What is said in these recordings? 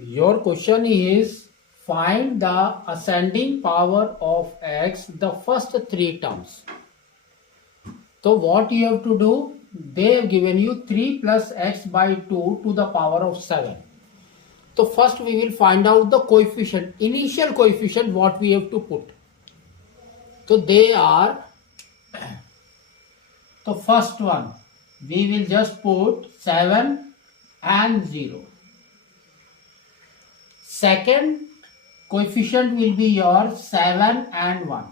Your question is find the ascending power of x, the first three terms. So what you have to do, they have given you 3 plus x by 2 to the power of 7. So first we will find out the coefficient, initial coefficient what we have to put. So they are, the first one, we will just put 7 and 0. Second coefficient will be your 7 and 1.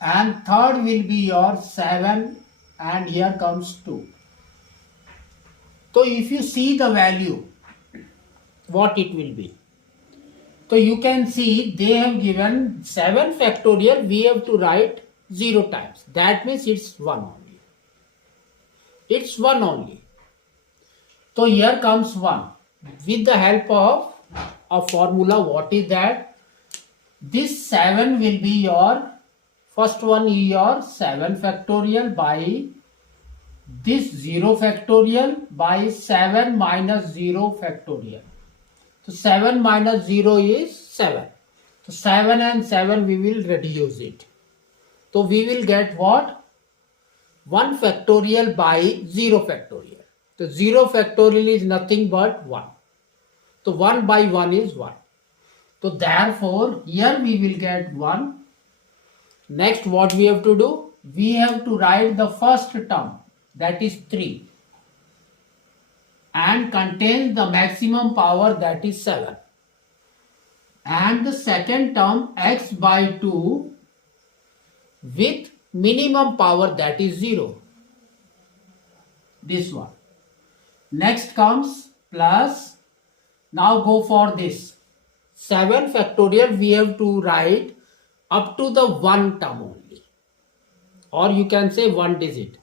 And third will be your 7 and here comes 2. So if you see the value, what it will be. So you can see they have given 7 factorial, we have to write 0 times. That means it's 1 only. It's 1 only. So here comes 1. With the help of a formula, what is that? This 7 will be your, first one is your 7 factorial by this 0 factorial by 7 minus 0 factorial. So 7 minus 0 is 7. So 7 and 7 we will reduce it. So we will get what? 1 factorial by 0 factorial. So 0 factorial is nothing but 1. So 1 by 1 is 1. So therefore here we will get 1. Next what we have to do? We have to write the first term, that is 3. And contains the maximum power, that is 7. And the second term x by 2 with minimum power, that is 0. This one. Next comes plus. Now go for this. 7 factorial we have to write up to the 1 term only. Or you can say 1 digit.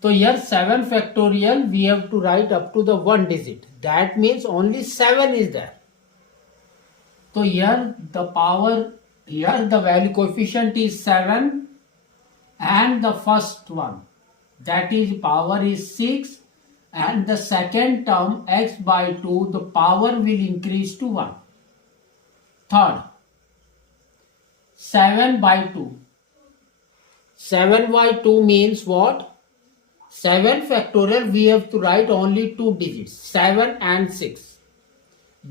So here 7 factorial we have to write up to the 1 digit. That means only 7 is there. So here the power, here the value coefficient is 7 and the first one, that is power is 6, and the second term x by 2, the power will increase to 1. Third, 7 by 2. 7 by 2 means what? 7 factorial we have to write only 2 digits, 7 and 6,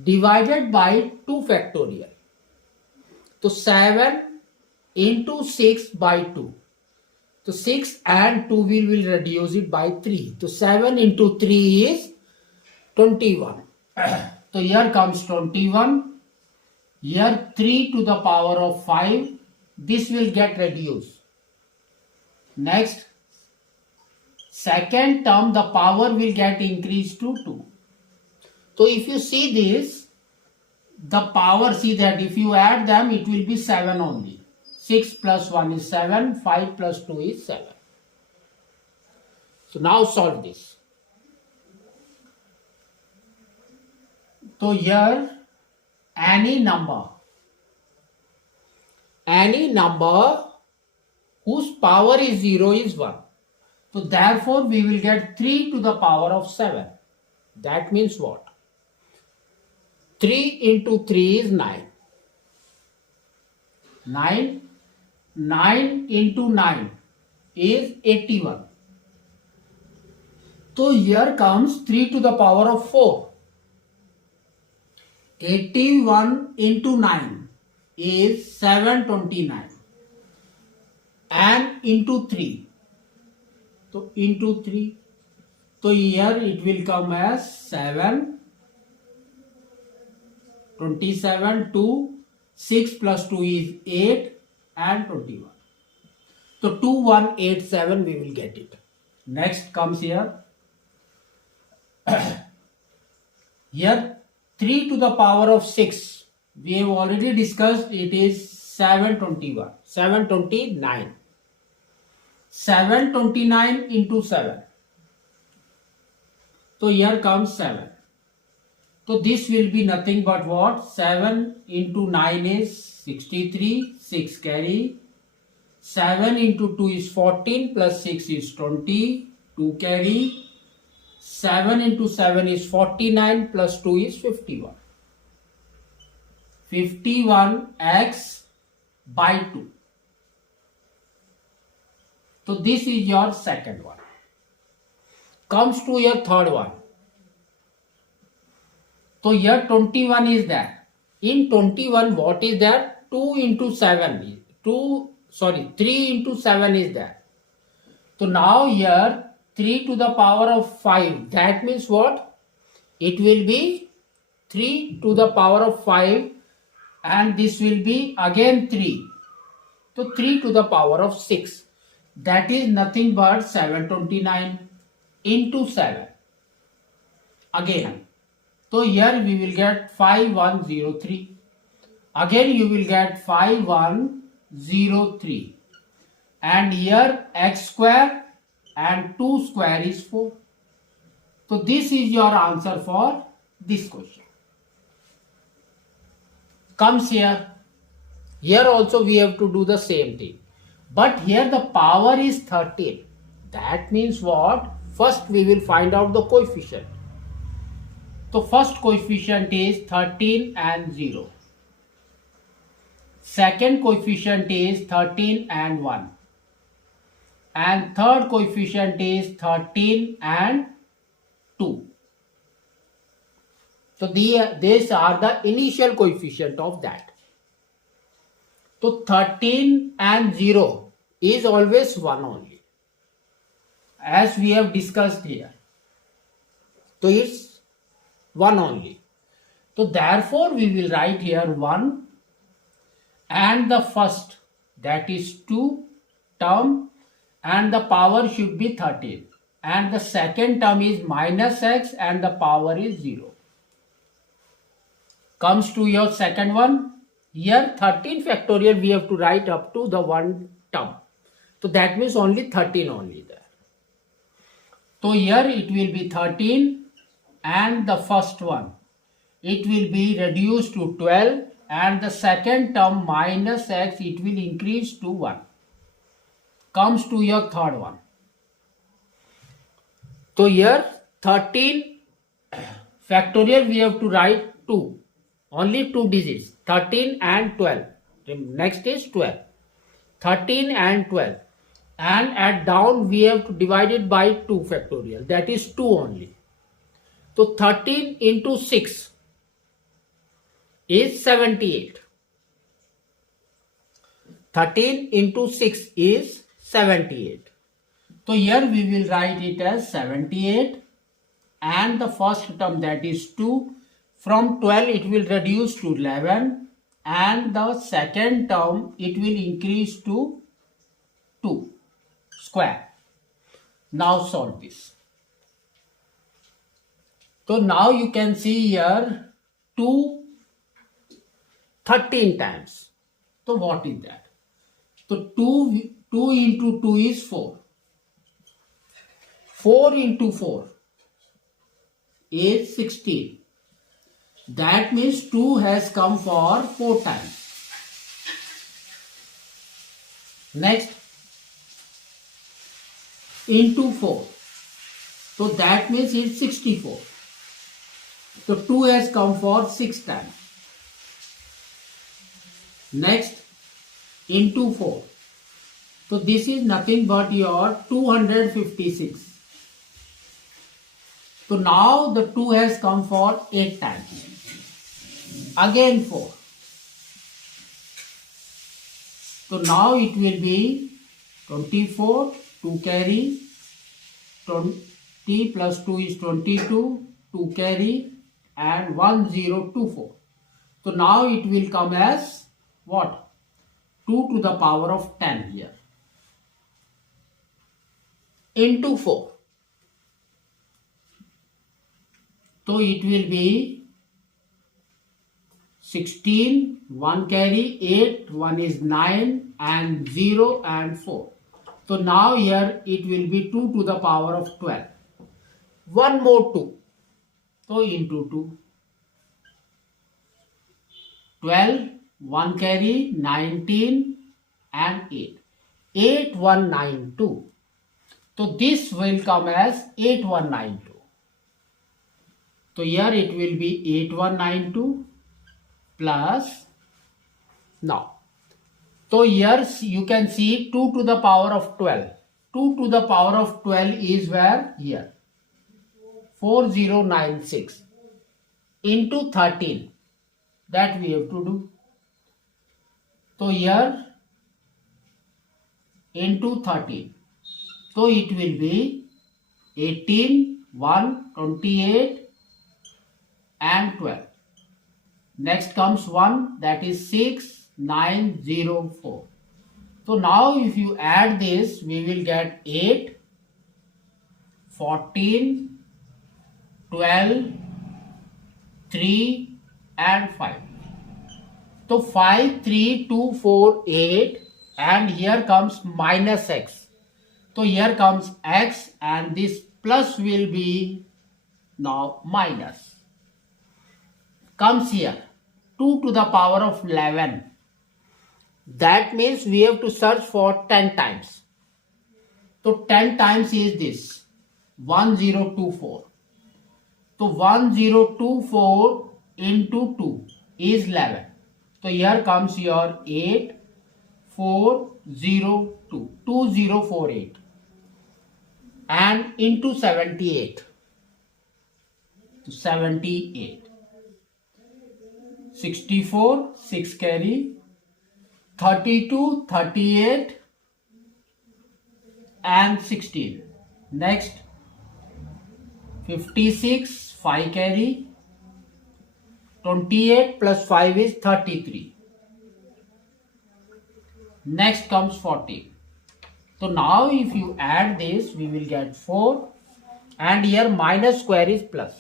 divided by 2 factorial. So 7 into 6 by 2. So 6 and 2 we will reduce it by 3. So 7 into 3 is 21. So here comes 21. Here 3 to the power of 5. This will get reduced. Next, second term the power will get increased to 2. So if you see this, the power, see that if you add them it will be 7 only. 6 plus 1 is 7, 5 plus 2 is 7. So now solve this. So here any number whose power is 0 is 1. So therefore we will get 3 to the power of 7. That means what? 3 into 3 is 9. 9 into 9 is 81. So here comes 3 to the power of 4. 81 into 9 is 729. And into 3. So into 3. So here it will come as 7. 27, 2, 6 plus 2 is 8 and 21. So 2187 we will get it. Next comes here. Here 3 to the power of 6. We have already discussed, it is 729. 729 into 7. So here comes 7. So this will be nothing but what? 7 into 9 is 63, 6 carry. 7 into 2 is 14 plus 6 is 20, 2 carry. 7 into 7 is 49 plus 2 is 51. 51x by 2. So this is your second one. Comes to your third one. So here 21 is there. In 21 what is there? 2 into 7. 3 into 7 is there. So now here 3 to the power of 5. That means what? It will be 3 to the power of 5 and this will be again 3. So 3 to the power of 6. That is nothing but 729 into 7. Again. So here we will get 5103. Again you will get 5103. And here x square and 2 square is 4. So this is your answer for this question. Comes here. Here also we have to do the same thing. But here the power is 13. That means what? First we will find out the coefficient. So first coefficient is 13 and 0. Second coefficient is 13 and 1. And third coefficient is 13 and 2. So these are the initial coefficient of that. So 13 and 0 is always 1 only. As we have discussed here. So it's 1 only. So therefore we will write here 1 and the first, that is 2 term, and the power should be 13. And the second term is minus x and the power is 0. Comes to your second one. Here 13 factorial we have to write up to the one term. So that means only 13 only there. So here it will be 13 and the first one. It will be reduced to 12 and the second term minus x, it will increase to 1. Comes to your third one. So here 13 factorial we have to write 2. Only 2 digits. 13 and 12. Next is 12. 13 and 12. And at down we have to divide it by 2 factorial. That is 2 only. So 13 into 6 is 78. 13 into 6 is 78. So here we will write it as 78 and the first term, that is 2. From 12 it will reduce to 11 and the second term it will increase to 2 square. Now solve this. So now you can see here 2 13 times. So what is that? So 2 into 2 is 4. 4 into 4 is 16. That means 2 has come for 4 times. Next, into 4. So that means it's 64. So 2 has come for 6 times. Next, into 4. So this is nothing but your 256. So now the 2 has come for 8 times. Again 4. So now it will be 24, 2 carry, 20 plus 2 is 22, 2 carry and 1024. So now it will come as what? 2 to the power of 10 here. Into 4. So it will be 16, 1 carry, 8, 1 is 9 and 0 and 4. So now here it will be 2 to the power of 12. One more 2. So into 2. 12, 1 carry, 19 and 8. 8192. So this will come as 8192. So here it will be 8192 plus, now. So here you can see 2 to the power of 12. 2 to the power of 12 is where? Here. 4096 into 13. That we have to do. So here into 13. So it will be 18, 1, 28 and 12. Next comes 1, that is 6, 9, 0, 4. So now if you add this, we will get 8, 14, 12, 3 and 5. So 5, 3, 2, 4, 8 and here comes minus x. So here comes x and this plus will be now minus. Comes here 2 to the power of 11. That means we have to search for 10 times. So 10 times is this 1024. So 1024 into 2 is 11. So here comes your 8402, 2048 and into 78. So 78. 64, 6 carry, 32, 38 and 16. Next 56, 5 carry, 28 plus 5 is 33. Next comes 40. So now if you add this, we will get 4 and here minus square is plus.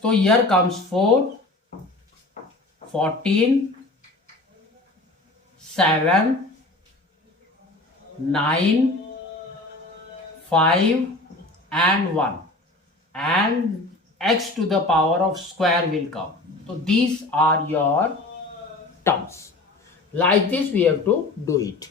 So here comes 4, 14, 7, 9, 5 and 1 and x to the power of square will come. So these are your terms. Like this we have to do it.